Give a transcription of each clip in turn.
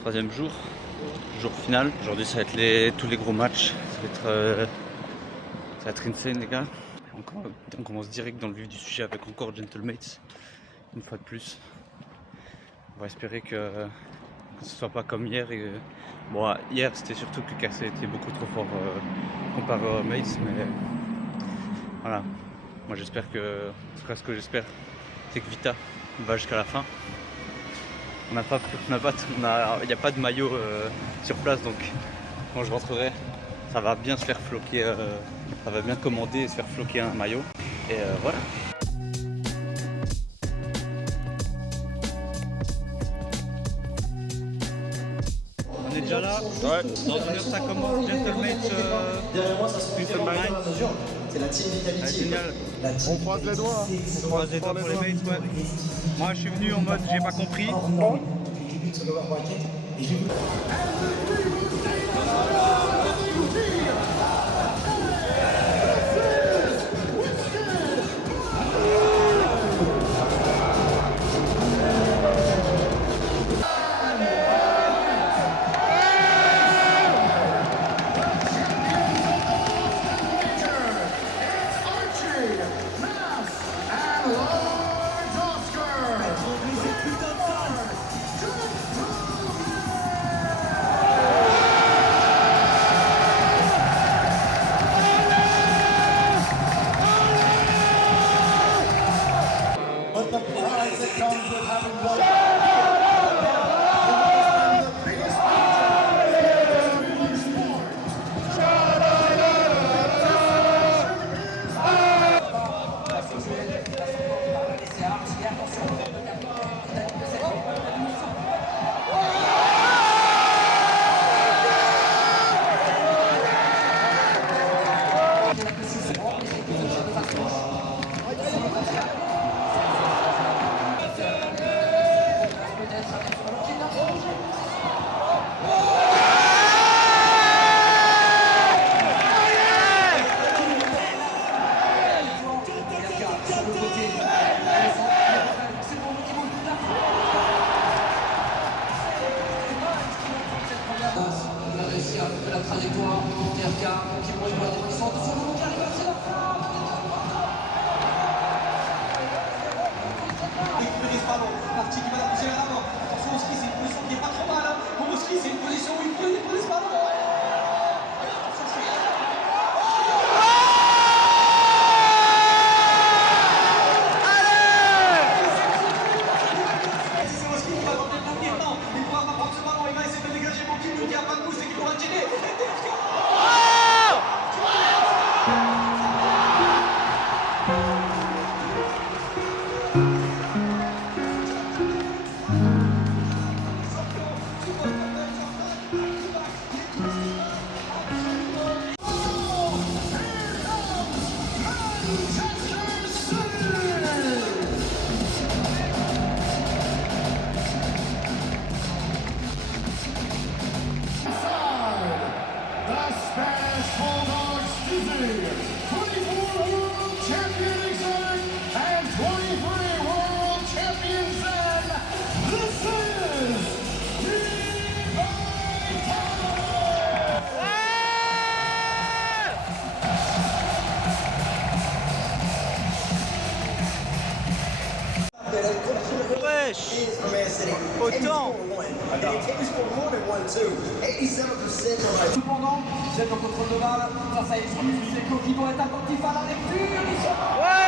Troisième jour, jour final. Aujourd'hui ça va être tous les gros matchs. Ça va être insane les gars. On commence direct dans le vif du sujet avec encore Gentlemates. Une fois de plus. On va espérer que ce soit pas comme hier. Bon, hier c'était surtout que KC était beaucoup trop fort comparé aux Mates. Mais voilà. Moi j'espère que. En tout cas ce que j'espère c'est que Vita va jusqu'à la fin. Il n'y a pas de maillot sur place, donc quand je rentrerai, ça va bien se faire floquer, ça va bien commander et se faire floquer un maillot. Et voilà. On est déjà là. Ouais. Dans une heure ça commence. Gentlemates. Derrière moi, ça se trouve faire c'est la team Vitality. Génial. On croise les doigts. On croise les doigts pour les mates, ouais. Moi je suis venu en mode j'ai pas compris. La trajectoire, TRK, qui pourrait jouer à des puissances de son nom, qui arrive à la fin. Récupérer ce ballon, parti qui va la pousser vers l'avant. Attention au ski, c'est une position qui n'est pas trop mal. Pour le ski, c'est une position où il peut déposer ce ballon. Autant. Cependant, c'est le contrôle de balle face à Seco qui doit être attentif à la lecture. Ouais.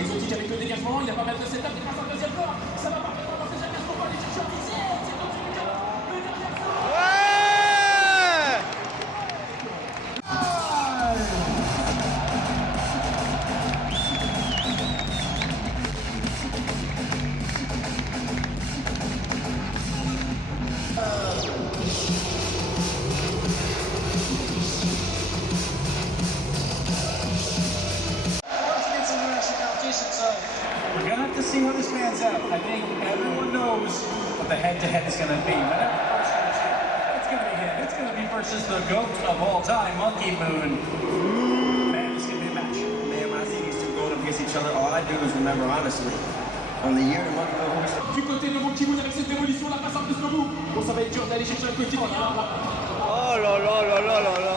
Exotique avec le dégagement, il n'a pas mal de setup, il passe en deuxième fois. Ça va parfaitement dans ses attaques pour aller chercher un visé. C'est dans une le deuxième fois. Ouais. We're going to have to see how this pans out. I think everyone knows what the head-to-head is going to be. Whenever the first one is hit, it's going to be him. It's going to be versus the GOAT of all time, Monkey Moon. Man, this is going to be a match. Man, when I see these two going up against each other, all I do is remember, honestly, Only you and one of Du côté de mon Kimoun avec cette démolition, la passe en plus que vous. Bon, ça va être dur d'aller chercher un coéquipier. Oh là là là là là là.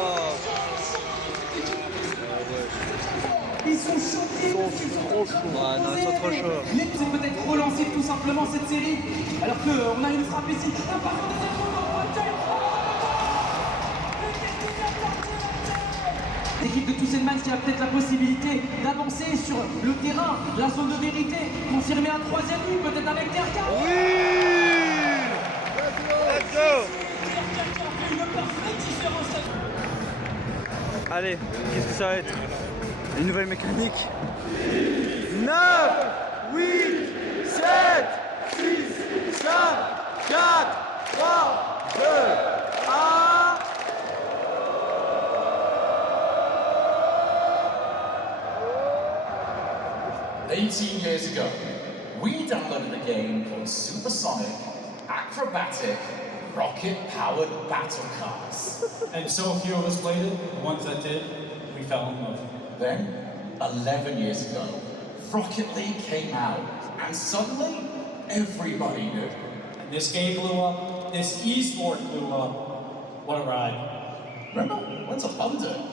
Ils sont choqués. Ah non, ils sont trop chauds. Mais c'est peut-être relancer tout simplement cette série. Alors qu'on a une frappe ici. L'équipe de Toussaint qui a peut-être la possibilité d'avancer sur le terrain, la zone de vérité, confirmer un troisième but, peut-être avec Terka. Oui. Let's go. Allez, qu'est-ce que ça va être? Une nouvelle mécanique. 9, 8, 7, 6, 5, 4, 3, 2, 1. 18 years ago, we downloaded a game called Supersonic Acrobatic Rocket-Powered Battle Cars. And so few of us played it, the ones that did, we fell in love. Then, 11 years ago, Rocket League came out, and suddenly, everybody knew. And this game blew up, this esport blew up. What a ride. Remember, went to London.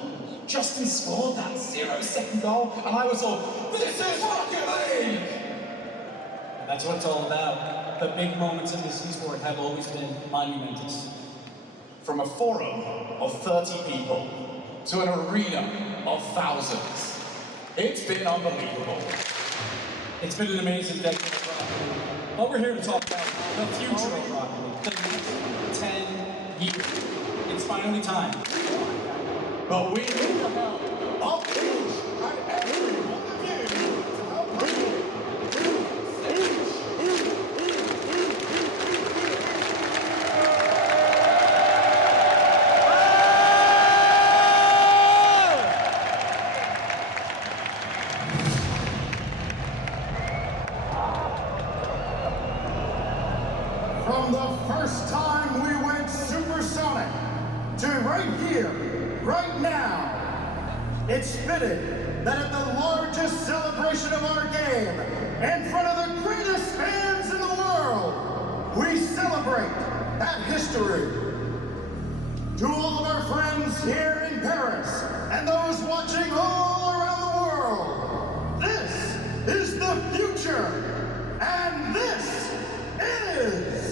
Justin scored that 0-second goal, and I was all, this is Rocket League! And that's what it's all about. The big moments in this esport have always been monumentous. From a forum of 30 people to an arena of thousands, it's been unbelievable. It's been an amazing decade of Rocket League. But we're here to talk about the future of Rocket League, the next 10 years. It's finally time. But we need the help of each and every one of you to help Rocket League. From the first time we went supersonic to right here, right now, it's fitting that at the largest celebration of our game, in front of the greatest fans in the world, we celebrate that history. To all of our friends here in Paris and those watching all around the world, this is the future, and this is...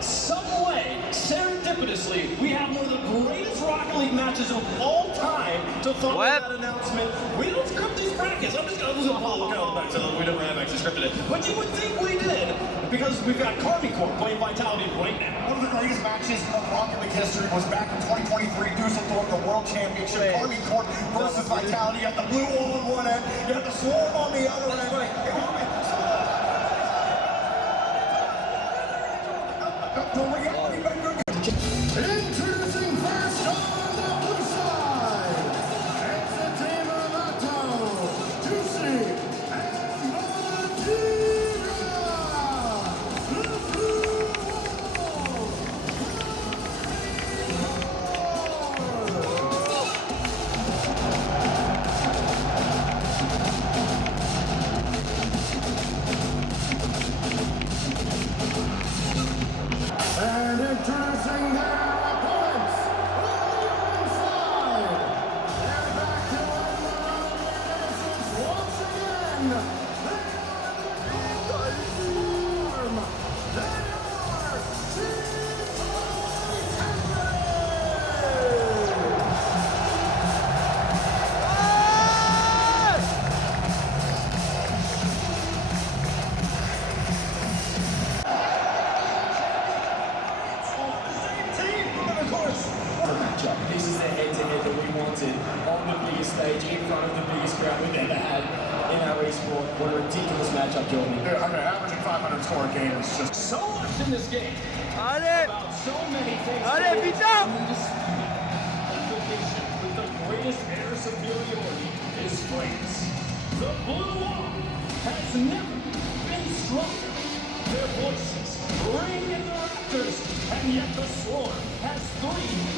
Some way, serendipitously, we have one of the greatest Rocket League matches of all time to follow that announcement. We don't script these brackets. I'm just gonna follow look out the back so we never have actually scripted it. But you would think we did, because we've got Carmi Corp playing Vitality right now. One of the greatest matches of Rocket League history was back in 2023, Dusseldorf, the World Championship. Army Corp versus Vitality. You had the blue wall on one end, you had the swarm on the other end. Introducing first on the blue side, it's the team of Otto, Juicy, and Montira, the blue wall. And introducing their opponents, matchup, Joey. Yeah, I mean, averaging 500 score a game is just So much in this game. Allez, About so many things. allez, putain! The nation with the greatest air superiority is France. The Blue Wall has never been stronger. Their voices ring in the rafters, and yet the Swarm has 3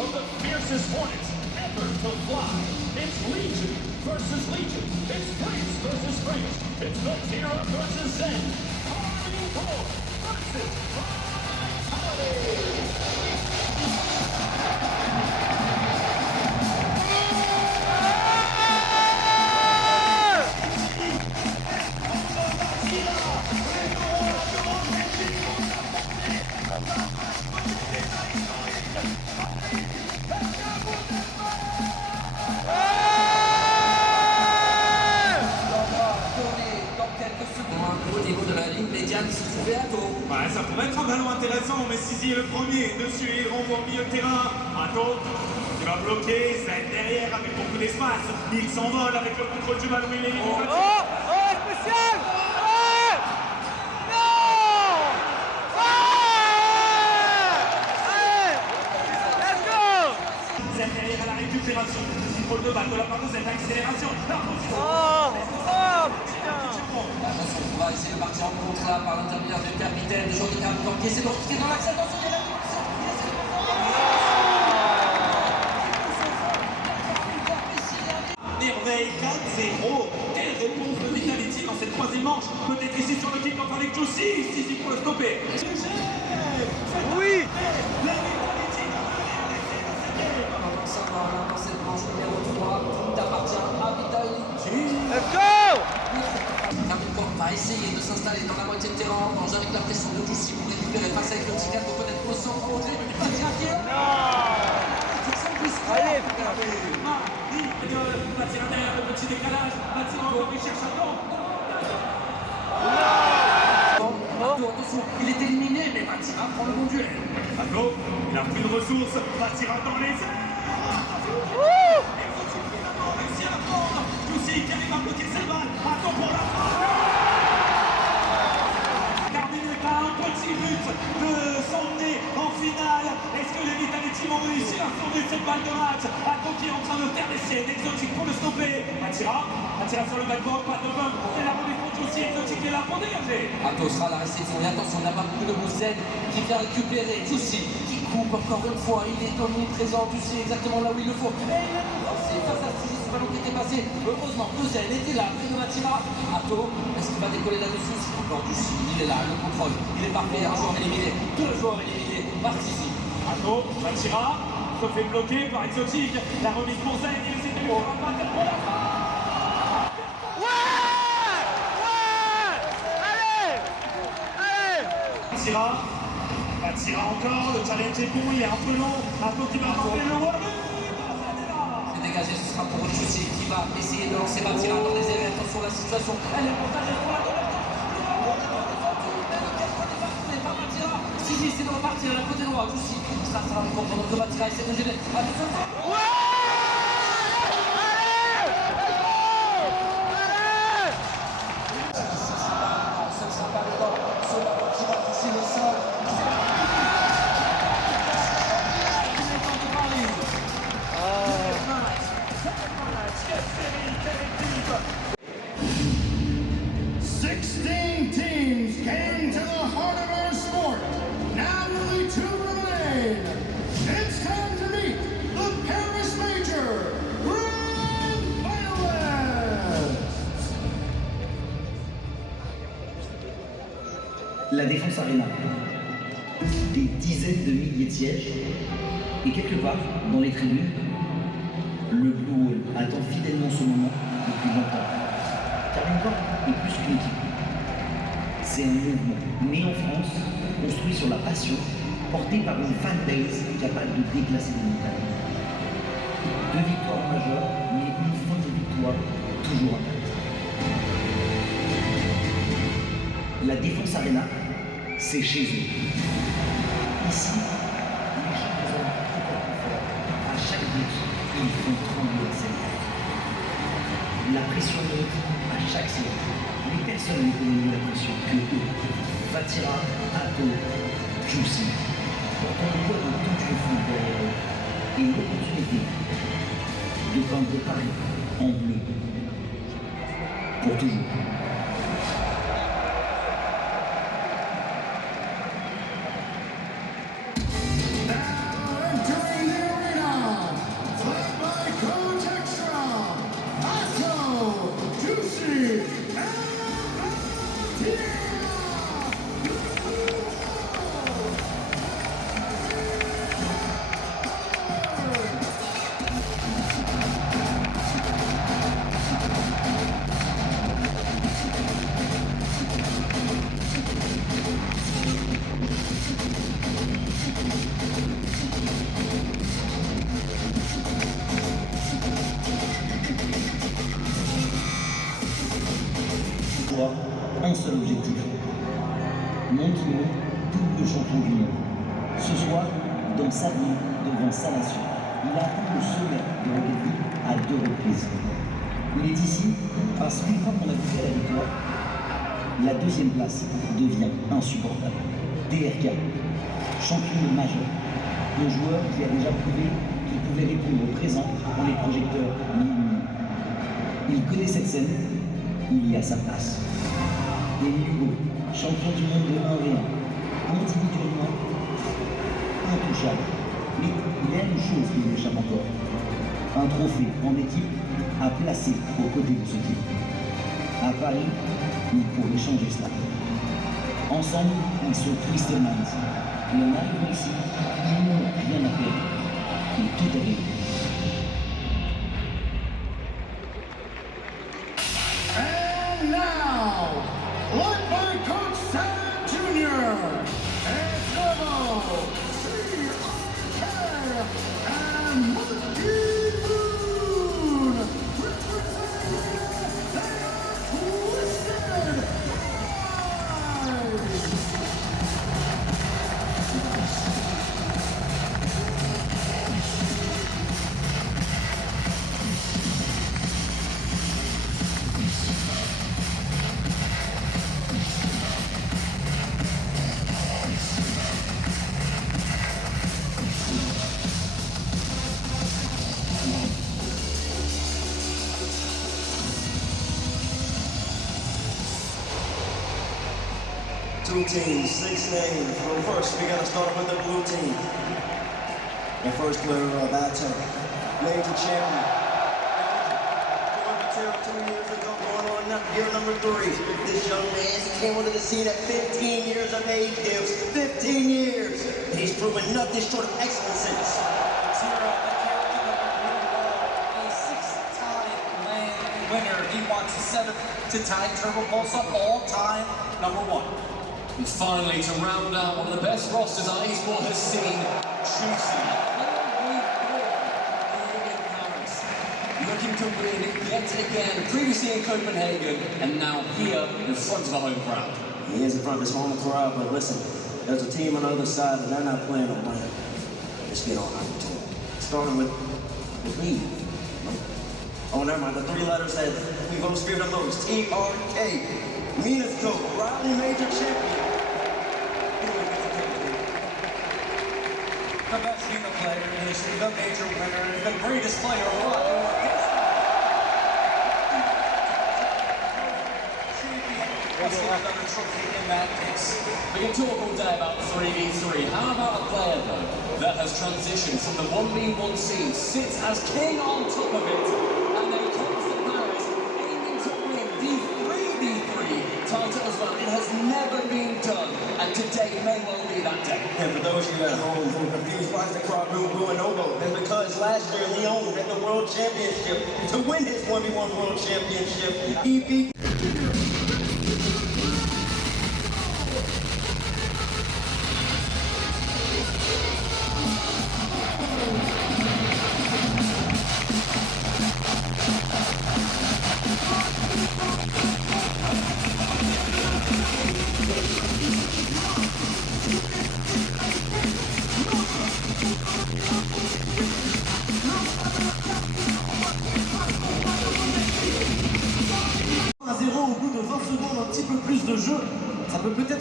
of the fiercest hornets ever to fly. It's Legion versus Legion. It's France versus France. It's Vatira versus Zen. Army Corps versus Vitality. Au niveau de la ligne médiane, si tu fais à dos. Ouais, ça pourrait être un ballon intéressant, mais Sisi est le premier. Dessus, il renvoie au milieu de terrain. Atto, qui va bloquer, Zen derrière avec beaucoup d'espace. Il s'envole avec le contrôle du ballon. Il est Oh, oh, spécial! Ouais! Non! Allez! Let's go! Zen derrière à la récupération. Contrôle de balle de la part de Zen, accélération. La position. Oh! Oh, putain! Attention, on va essayer de partir en contre là par l'intermédiaire du capitaine, de Jordi Campbell qui essaie de rentrer dans l'axe. Attention, il y a la position. Merveille 4-0. Quelle réponse de Vitality dans cette troisième manche? Peut-être ici sur le kick-off avec Josie. Sisi pour le stopper. Oui! Dans cette manche numéro 3, tout appartient à Vitality. Let's go! Campbell va essayer de s'installer dans la moitié de terrain, en danger avec la pression de Jussi pour récupérer face avec le Ticat de connaître au centre, au jeu, mais pas tiré. Allez, putain! Batira derrière le petit décalage. Batira encore, il cherche à temps. Attention, il est éliminé, mais Batira prend le bon duel. Atto, il a plus de ressources. Batira dans les airs. Jussi qui arrive à bloquer cette balle. Atto pour la frappe. Terminé par un petit but de s'emmener en finale. Est-ce que les Vitality vont réussir à sauver cette balle de match? Atto qui est en train de faire des siennes. Exotique pour le stopper. Atira sur le backboard, pas de bump. Et la remise contre aussi. Exotique est là pour dégager. Atto sera à la réception, et attention, il n'y a pas beaucoup de Moussen qui vient récupérer. Jussi qui coupe encore une fois, il est omniprésent, Jussi exactement là où il le faut. Et il est aussi face à Sisi, ce ballon qui était passé. Heureusement, Moussen était là, près de Batira. Atto, est-ce qu'il va décoller là-dessus? C'est encore Jussi, il est là, le contrôle. Il est parfait, un joueur éliminé. Deux joueurs éliminés par Sisi. Atto, Batira se fait bloquer par Exotique. La remise pour Zen, il essaie de lui faire un passe pour la frappe. Batira encore, le challenge est bon, il est un peu long. Atto qui va tenter le wall. C'est dégagé, ce sera pour Jussi qui va essayer de lancer Batira dans les airs. Attention, la situation, elle est partagée pour la droite. Sisi essaie de repartir à la côté droit, Jussi. Ça sera encore pendant que Batira essaie de gêner. Attention. La Défense Arena, des dizaines de milliers de sièges, et quelque part, dans les tribunes, le Blue Wall attend fidèlement ce moment depuis longtemps. Car encore est plus qu'une équipe. C'est un mouvement né en France, construit sur la passion, porté par une fanbase capable de déplacer des montagnes. 2 victoires majeures, mais une fin de victoire toujours intacte. La Défense Arena, c'est chez eux. Ici, les gens nous ont encore plus fort. À chaque but, ils font trembler la scène. La pression monte à chaque série. Les personne ne peut mener la pression que eux. Fatira, Atto, Juicy. Pourtant le poids de tout le foot derrière eux. Et l'opportunité de peindre Paris en bleu. Pour toujours. Un seul objectif. Montino, double champion du monde. Ce soir, dans sa vie, devant sa nation, il a atteint le sommet de la vie à 2 reprises. Il est ici parce qu'une fois qu'on a goûté à la victoire, la 2e place devient insupportable. DRK, champion majeur, un joueur qui a déjà prouvé qu'il pouvait répondre au présent quand les projecteurs l'illuminent. Il connaît cette scène, il y a sa place. Et Hugo, champion du monde de 1v1, individuellement intouchable. Mais il y a une chose qui lui échappe encore. Un trophée en équipe à placer aux côtés de ce type. À Paris, il pourrait changer cela. Ensemble, ils sont Twisted Minds. Et en arrivant ici, ils n'ont rien à perdre. Et tout est réglé. And now, led by Coach Sam Jr. and Novo, CRK, and Monkey Moon, representing the Twisted Minds. Two teams, 6 names. Well, first, we gotta start with the blue team. The first player of Atto, major champion. Going to 2 years ago, going on year number 3. This young man, he came onto the scene at 15 years of age, Gibbs. 15 years. And he's proven nothing short of excellence since. A 6-time land winner. He wants to set it to tie Turbo Pulsar all-time #1. And finally, to round out one of the best rosters our esport has seen, Juicy. Looking to win yet again, previously in Copenhagen, and now here in front of a home crowd. He is in front of his home crowd, but listen, there's a team on the other side and they're not playing on winning. Let's get on out to it. Starting with me. Oh, never mind, the 3 letters that we both screamed the most. TRK. Mina's Coat, Riley Major Champion. The best female player in history, the major winner, and the greatest player alive. Let's get another trophy in that case. We can talk all day about 3v3. How about a player, though, that has transitioned from the 1v1 scene, sits as king on top of it, and then comes to Paris, aiming to win the 3v3 title as well. It has never been done, and today may well be that day. And for those of you at home who are confused, why is the crowd boo and Novo? And because last year Leon had the World Championship to win his 1v1 World Championship, he beat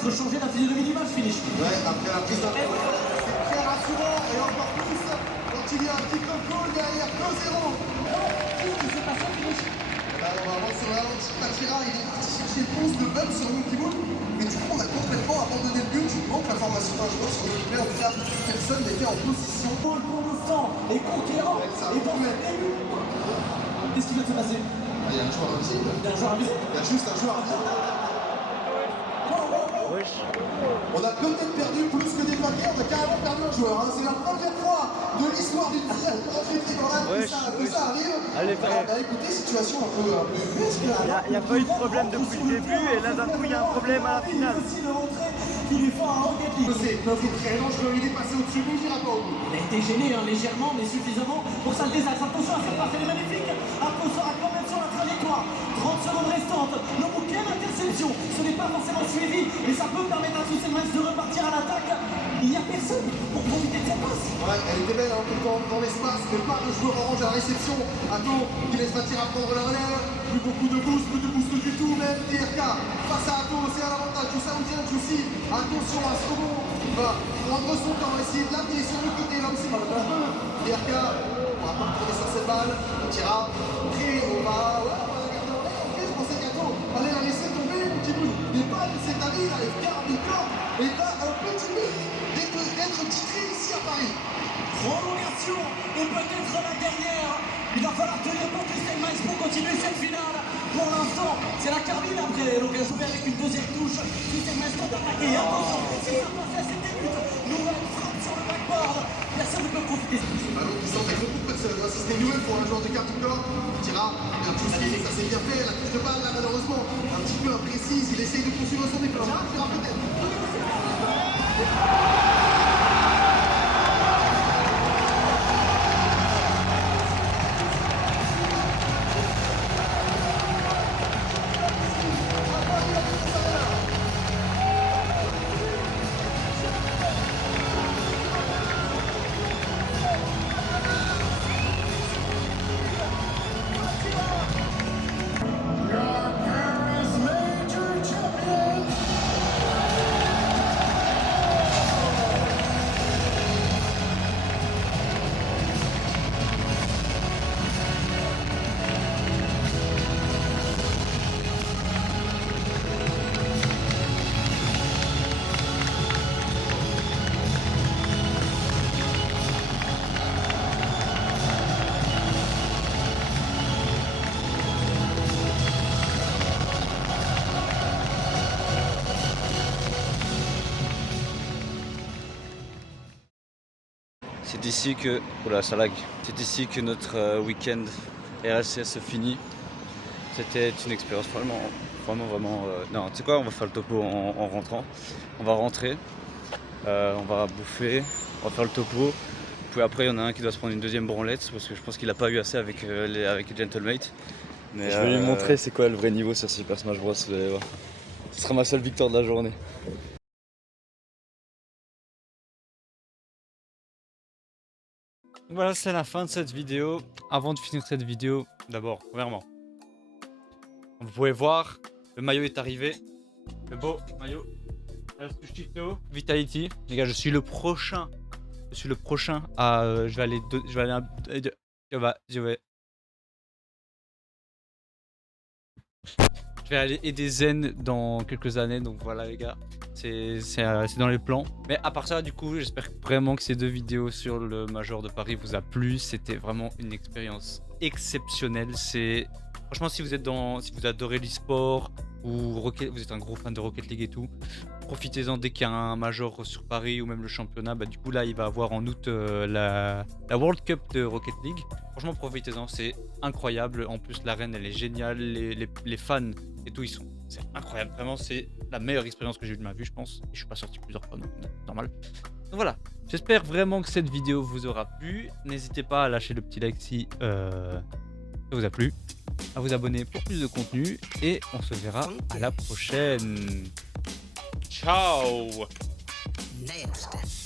peut-être changer la physionomie du match, Finish. Ouais, après la prise d'un c'est très rassurant et encore plus quand il y a un petit club goal derrière 2-0. Qu'est-ce qui s'est passé, Finish? Là, on va voir sur la hanche, Patira, il est parti chercher le pouce de bump sur Monkey Moon, mais du coup on a complètement abandonné le but. Il manque la formation d'un joueur sur le play, en tout cas personne n'était en position. Pour l'instant, et conquérant, et dans le début. Qu'est-ce qui vient de se passer? Il y a un joueur invisible. Il y a un joueur invisible. Il y a juste un joueur invisible. On a peut-être perdu plus que des paquets, on a carrément perdu un joueur. Hein. C'est la première fois de l'histoire d'une tirade que ça arrive. Allez, frère. Bah, écoutez, situation un peu ubuesque. Il n'y a pas eu de problème depuis le début et là d'un coup il y a un problème à la finale. Il est fort à Rocket League. C'est très dangereux, il est passé au-dessus, mais il n'ira pas au bout. Il a été gêné légèrement, mais suffisamment pour ça le désastre. Attention à cette passe, elle est magnifique. Attention à quand même sur la trajectoire. 30 secondes restantes. Le bouquet d'interception. Ce n'est pas forcément suivi, mais ça peut permettre à tous ces matchs de repartir à l'attaque. Il n'y a personne pour profiter de cette passe. Ouais, elle était belle, hein, tout le temps dans l'espace, mais pas le joueur orange à la réception. Atto qui laisse Matira prendre la relève. Plus beaucoup de boost du tout, même TRK face à Atto, c'est à l'avantage du Saoudien Juicy. Attention à ce moment, il va prendre son temps, essayer de l'amener sur le côté, là aussi, TRK, on va pas retourner sur cette balle, Matira, et on va la garder en l'air. Ok, je pensais qu'Atto allait la laisser tomber, le petit bout. Mais pas cette année, il arrive Carbicore, et là, un petit but d'être titré ici à Paris. Prolongation et peut-être la dernière. Il va falloir tenir pour Christelle Maïs pour continuer cette finale. Pour l'instant, c'est la carbine après. Donc elle joue avec une deuxième touche. Christelle Maïs peut attaquer. Attention, si ça passe à cette débute, nouvelle frappe sur le backboard. Personne ne peut profiter. Ballon qui sort avec beaucoup de personnes. Si c'était une nouvelle pour un joueur de Carbicore, Tira, ça s'est bien fait. La touche de balle là, malheureusement, un petit peu imprécise. Il essaye de poursuivre son déclencheur. Tira peut-être. C'est ici que... Oula, ça lag. C'est ici que notre week-end RLCS se finit. C'était une expérience vraiment... Non, tu sais quoi, on va faire le topo en rentrant. On va rentrer, on va bouffer, on va faire le topo. Puis après, il y en a un qui doit se prendre une deuxième branlette parce que je pense qu'il n'a pas eu assez avec les Gentlemates. Mais je vais lui montrer c'est quoi le vrai niveau sur Super Smash Bros. Vous allez voir. Ce sera ma seule victoire de la journée. Voilà, c'est la fin de cette vidéo. Avant de finir cette vidéo, d'abord, premièrement, vous pouvez voir, le maillot est arrivé. Le beau maillot. Vitality. Les gars, je suis le prochain. À... je vais aller aider Zen dans quelques années, donc voilà les gars, c'est dans les plans. Mais à part ça, du coup, j'espère vraiment que ces deux vidéos sur le Major de Paris vous a plu. C'était vraiment une expérience exceptionnelle. Franchement, si vous adorez l'e-sport ou vous êtes un gros fan de Rocket League et tout, profitez-en dès qu'il y a un Major sur Paris ou même le championnat. Bah, du coup, là, il va avoir en août la World Cup de Rocket League. Franchement, profitez-en, c'est incroyable. En plus, l'arène, elle est géniale. Les fans et tout, c'est incroyable. Vraiment, c'est la meilleure expérience que j'ai eue de ma vie, je pense. Et je suis pas sorti plusieurs fois, donc normal. Donc voilà, j'espère vraiment que cette vidéo vous aura plu. N'hésitez pas à lâcher le petit like si ça vous a plu, à vous abonner pour plus de contenu et on se verra à la prochaine. Ciao. Nasty.